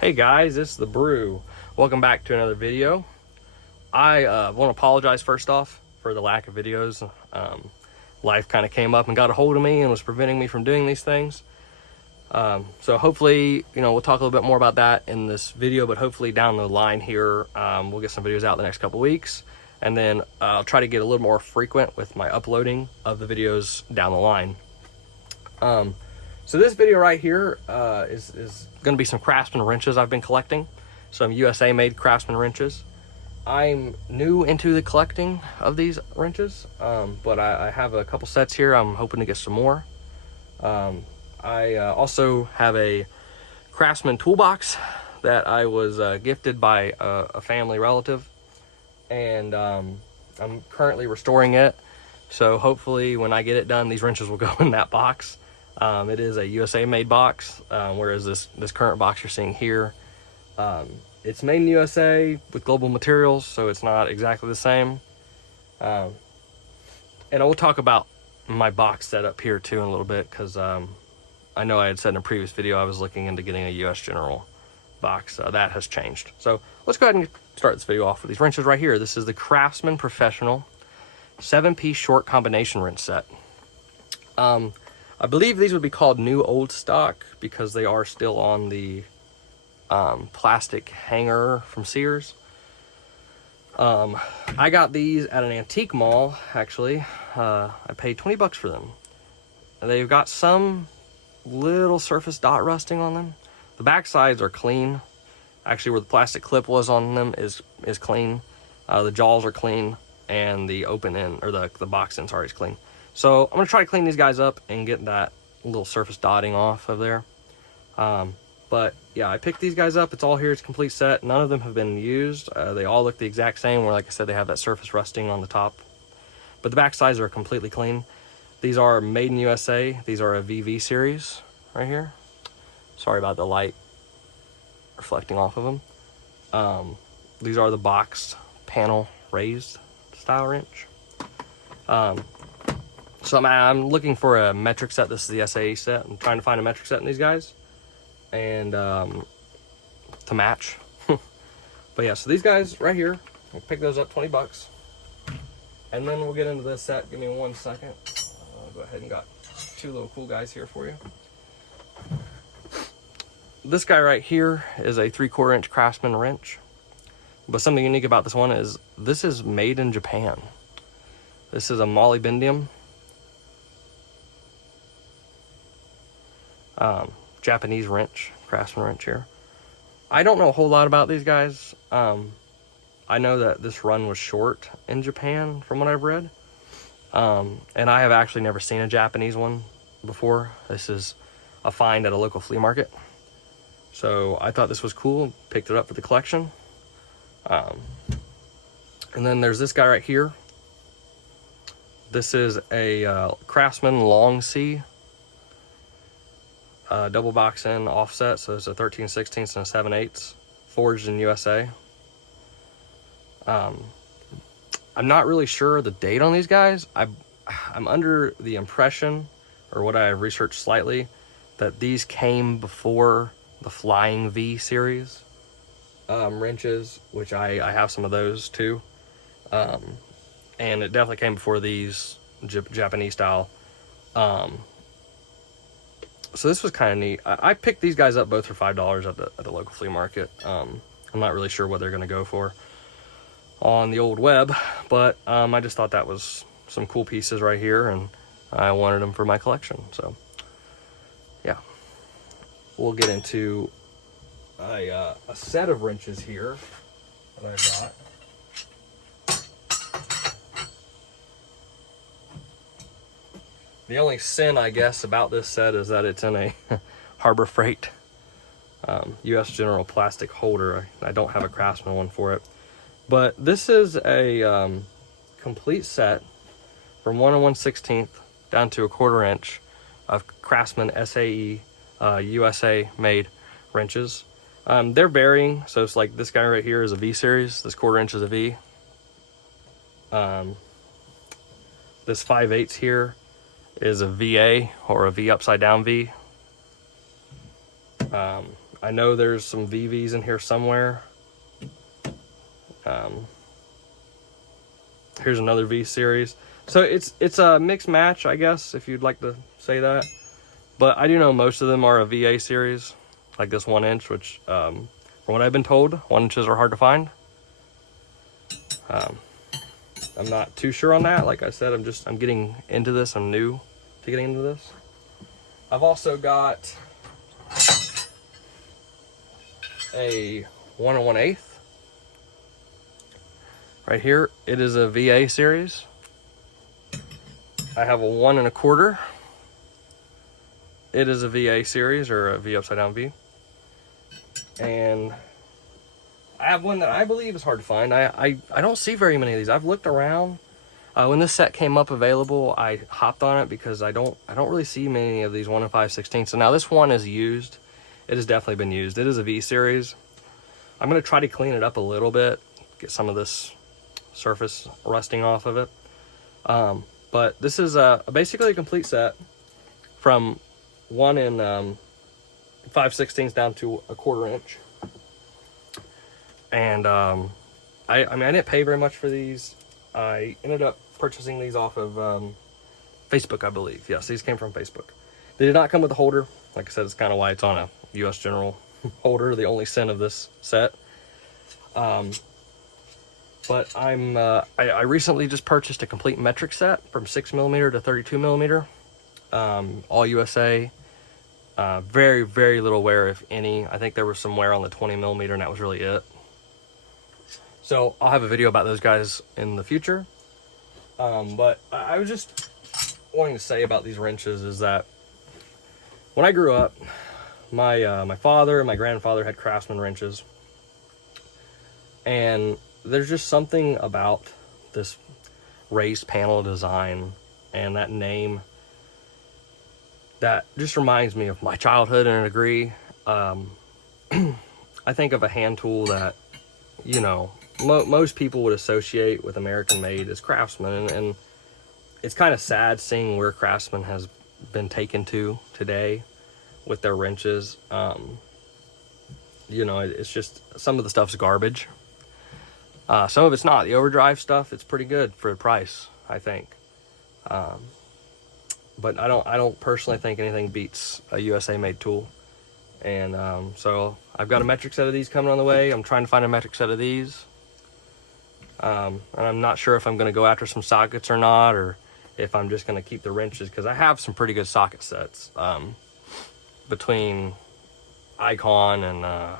Hey guys, it's the Brew. Welcome back to another video. I want to apologize first off for the lack of videos. Life kind of came up and got a hold of me and was preventing me from doing these things. So hopefully, we'll talk a little bit more about that in this video, but hopefully down the line here, we'll get some videos out the next couple weeks. And then I'll try to get a little more frequent with my uploading of the videos down the line. So this video right here is going to be some Craftsman wrenches I've been collecting. Some USA made Craftsman wrenches. I'm new into the collecting of these wrenches, but I have a couple sets here. I'm hoping to get some more. I also have a Craftsman toolbox that I was gifted by a family relative, and I'm currently restoring it. So hopefully when I get it done, these wrenches will go in that box. It is a USA made box, whereas this current box you're seeing here, it's made in USA with global materials, so it's not exactly the same. And I will talk about my box setup here too in a little bit, because I know I had said in a previous video I was looking into getting a US General box. That has changed. So let's go ahead and start this video off with these wrenches right here. This is the Craftsman Professional 7-piece short combination wrench set. I believe these would be called new old stock because they are still on the plastic hanger from Sears. I got these at an antique mall, actually. I paid 20 bucks for them. They've got some little surface dot rusting on them. The back sides are clean. Actually, where the plastic clip was on them is clean. The jaws are clean, and the open end, or the box end, sorry, is clean. So I'm gonna try to clean these guys up and get that little surface dotting off of there. But yeah, I picked these guys up. It's all here. It's a complete set. None of them have been used. They all look the exact same, where like I said, they have that surface rusting on the top. But the back sides are completely clean. These are made in USA. These are a VV series right here. Sorry about the light reflecting off of them. These are the boxed panel raised style wrench. So I'm looking for a metric set. This is the SAE set. I'm trying to find a metric set in these guys and to match. But yeah, so these guys right here, I'll pick those up, 20 bucks. And then we'll get into this set. Give me 1 second. I'll go ahead and got two little cool guys here for you. This guy right here is a 3/4 inch Craftsman wrench. But something unique about this one is this is made in Japan. This is a molybdenum. Japanese wrench, Craftsman wrench here. I don't know a whole lot about these guys. I know that this run was short in Japan from what I've read. And I have actually never seen a Japanese one before. This is a find at a local flea market. So I thought this was cool, picked it up for the collection. And then there's this guy right here. This is a Craftsman Long C. Double box in offset, so it's a 13/16 and a 7/8, forged in USA. I'm not really sure the date on these guys. I'm under the impression, or what I researched slightly, that these came before the Flying V series wrenches, which I have some of those too. And it definitely came before these Japanese style. So this was kind of neat. I picked these guys up both for $5 at the local flea market. I'm not really sure what they're going to go for on the old web, but I just thought that was some cool pieces right here, and I wanted them for my collection. So yeah, we'll get into a set of wrenches here that I got. The only sin, I guess, about this set is that it's in a Harbor Freight US General plastic holder. I don't have a Craftsman one for it. But this is a complete set from 1 1/16 down to 1/4 inch of Craftsman SAE USA made wrenches. They're varying, so it's like this guy right here is a V series. This 1/4 inch is a V. This 5/8 here is a VA, or a V upside down V. I know there's some VVs in here somewhere. Here's another V series. So it's a mixed match, I guess, if you'd like to say that. But I do know most of them are a VA series, like this 1 inch, which from what I've been told, 1 inches are hard to find. I'm not too sure on that. Like I said, I'm getting into this. I'm new to getting into this. I've also got a 1 1/8 right here. It is a VA series. I have a 1 1/4. It is a VA series, or a V upside down V. And I have one that I believe is hard to find. I don't see very many of these. I've looked around. When this set came up available, I hopped on it because I don't really see many of these 1 5/16. So now this one is used. It has definitely been used. It is a V series. I'm gonna try to clean it up a little bit, get some of this surface rusting off of it. But this is basically a complete set from 1 5/16 down to a 1/4 inch. And I mean, I didn't pay very much for these. I ended up purchasing these off of Facebook, I believe. Yes, these came from Facebook. They did not come with a holder. Like I said, it's kind of why it's on a US General holder, the only sin of this set. But I recently just purchased a complete metric set from 6mm to 32mm, all USA. Very, very little wear, if any. I think there was some wear on the 20mm, and that was really it. So I'll have a video about those guys in the future. But I was just wanting to say about these wrenches is that when I grew up, my father and my grandfather had Craftsman wrenches. And there's just something about this raised panel design and that name that just reminds me of my childhood in a degree. I think of a hand tool that, you know, most people would associate with American made as Craftsman, and it's kind of sad seeing where Craftsman has been taken to today with their wrenches. You know, it's just, some of the stuff's garbage. Some of it's not. The overdrive stuff, it's pretty good for the price, I think. But I don't personally think anything beats a USA made tool. And so I've got a metric set of these coming on the way. I'm trying to find a metric set of these. And I'm not sure if I'm going to go after some sockets or not, or if I'm just going to keep the wrenches, because I have some pretty good socket sets between Icon and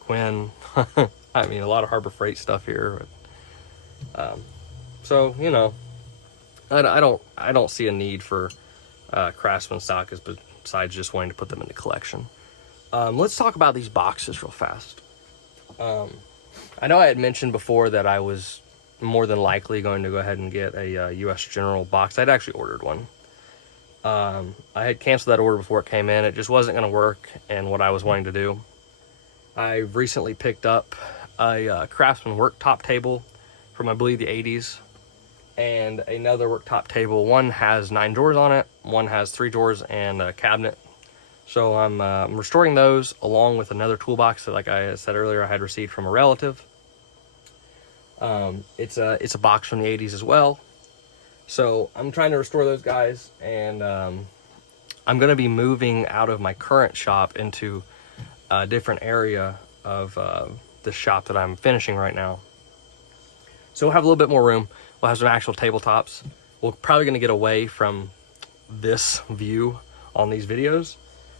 Quinn. I mean, a lot of Harbor Freight stuff here. But, so, you know, I don't see a need for Craftsman sockets besides just wanting to put them in the collection. Let's talk about these boxes real fast. I know I had mentioned before that I was more than likely going to go ahead and get a US General box. I'd actually ordered one. I had canceled that order before it came in. It just wasn't going to work in what I was wanting to do. I recently picked up a Craftsman worktop table from, I believe, the 80s, and another worktop table. One has 9 drawers on it, one has 3 drawers and a cabinet. So I'm restoring those along with another toolbox that, like I said earlier, I had received from a relative. It's a box from the 80s as well. So I'm trying to restore those guys, and I'm going to be moving out of my current shop into a different area of the shop that I'm finishing right now. So we'll have a little bit more room. We'll have some actual tabletops. We're probably going to get away from this view on these videos.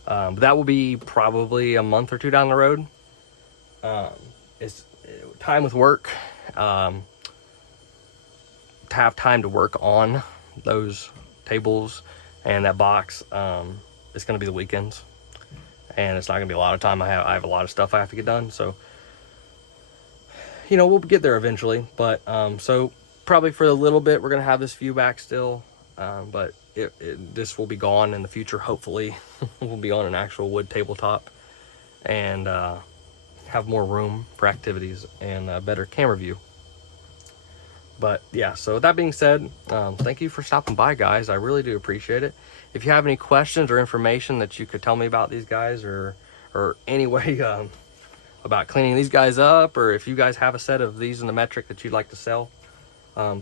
But that will be probably a month or 2 down the road. It's time with work. To have time to work on those tables and that box, it's going to be the weekends. And it's not going to be a lot of time. I have a lot of stuff I have to get done. So, you know, we'll get there eventually. But, so probably for a little bit, we're going to have this view back still. But this will be gone in the future, hopefully. We'll be on an actual wood tabletop and have more room for activities and a better camera view. But yeah, so with that being said, thank you for stopping by, guys. I really do appreciate it. If you have any questions or information that you could tell me about these guys, or or any way about cleaning these guys up, or if you guys have a set of these in the metric that you'd like to sell,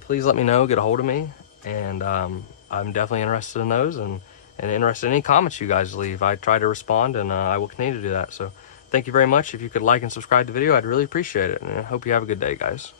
please let me know, get a hold of me, and I'm definitely interested in those, and interested in any comments you guys leave. I try to respond, and I will continue to do that. So thank you very much. If you could like and subscribe to the video, I'd really appreciate it, and I hope you have a good day, guys.